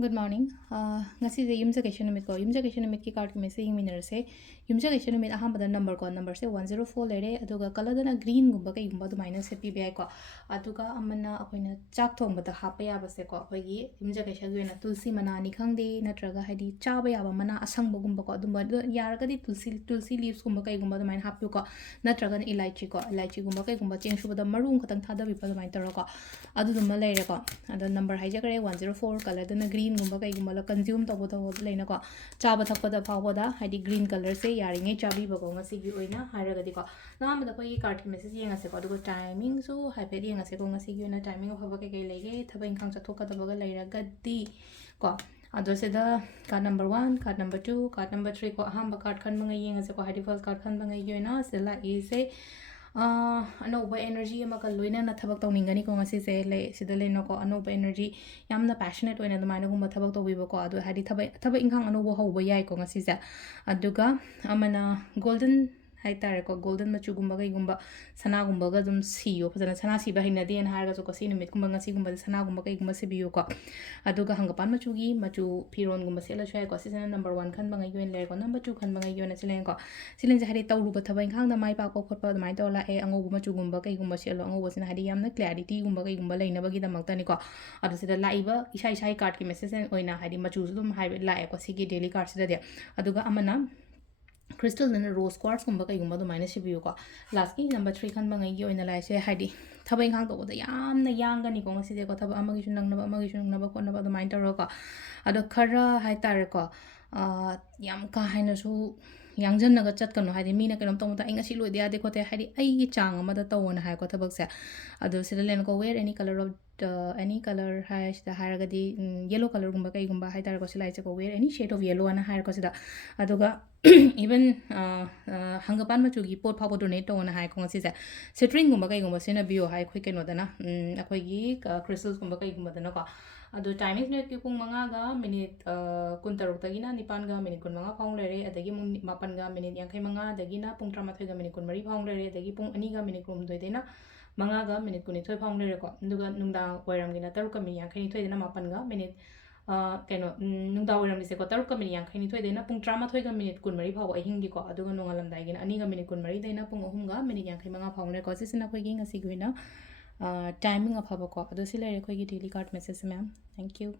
Good morning. Ngasigi yumjagation numit ko. Yumjagation numit ki card ki message minner se. Yumjagation numit ahambada number ko number se 104 lere aduga color na green gumba kai gumba du minus se pbi ko. Aduga amana akoina chak thong bada hapa ya base ko akogi yumjagation gu na tulsi mana ni khangde natraga hadi chaba ya ba mana asang gumba ko dumba yaraga di tulsi leaves gumba kai gumba du min hapu ko natraga na elaichi gumba kai gumba cheng shuba da maroon khatang thada bi pa du min taro ko. Adu dumma lere ko. Adu number haijagare 104 color na green gumba kai gumba la consume tabo tabo leina ko chaba thakpada phawada hadi green color se yaringe chabi bago ngasi gi oina hairaga di ko na amada ko card ki message yenga se ko du timing so haiped yenga se ko ngasi gi oina timing of haba kai kai lege thaba ingkhang chathok ka dabaga leira gadi ko ado se da card number 1 card number 2 card number 3 ko hamba card khan banga yenga se ko hadi first card khan banga yoina se la is se anova energy ama ka loina na thabak tawningani ko ngasi se le sida le no ko anova energy yamna passionate oina damaina gumba thabak tawbiba ko adu hadi thaba inkhang anova hauba yai ko ngasi se aduga amana golden hai tare ko golden machu gumba kai gumba sana gumba ga dum siyo phajana sana siba hina den har ga ko si numit gumba ngasi gumba sana gumba kai gumba sibiyo ko aduga hangapan machu gi machu phiron gumba sela chai ko sisana number 1 khan banga yoin le ko number 2 khan banga yoin silen ko silen ja hari tawru ba thaba inkhang da mai pa ko khotpa mai to la e ango machu gumba kai gumba selo ango sina hari yamna clarity gumba kai gumba leina bagi da makta ni ko adu sida laiba isai card ki message oina hari machu dum hai la e ko sigi daily card sida de aduga amana crystal na rose quartz gumba kai gumba do minus sibiyo ko last ki number 3 khan bangai gi oina lai se hadi thaba inghang to da yamna yanga ni ko ngasi de ko thaba amagi shunang na ba ko na ba do main taro ko ado khara hai tare ko yam ka haina su yangjan naga chat kanu hadi mina kanom tong ta inga si loi dia de ko te hadi ai gi chang ama da tawon hai ko thabak se ado sida len ko wear any color of any color hai sida haragadi yellow color gumba kai gumba hai tare ko silai se ko wear any shade of yellow ana hai ko sida aduga even hangapan machu gi pot phaw donate to na hai ko ngasi se string gumba kai gumba sina bio hai khoi keno dana akhoi gi crystals gumba kai gumba dana ko adu timing ne ki pung manga ga minute kuntaruk tagina nipan ga minute kun manga phang lere adagi mung mapan ga minute yankhai manga adagi na pung 13 ga minute kun mari phang lere adagi pung ani ga minute kum doi dena manga ga minute kun thoi phang lere ko nduga nungda wairam gina taruk ga minute yankhai thoi dena mapan ga minute keno nungda wairam ni se ko taruk ga minute yankhai thoi dena pung 13 ga minute kun mari phaw ahing gi ko aduga nungalam dai gina ani ga minute kun mari dena pung ahum ga minute yankhai manga phang lere ko sisina khoi gi ngasi guina timing of haba ko adu silere khoi gi daily card message ma'am thank you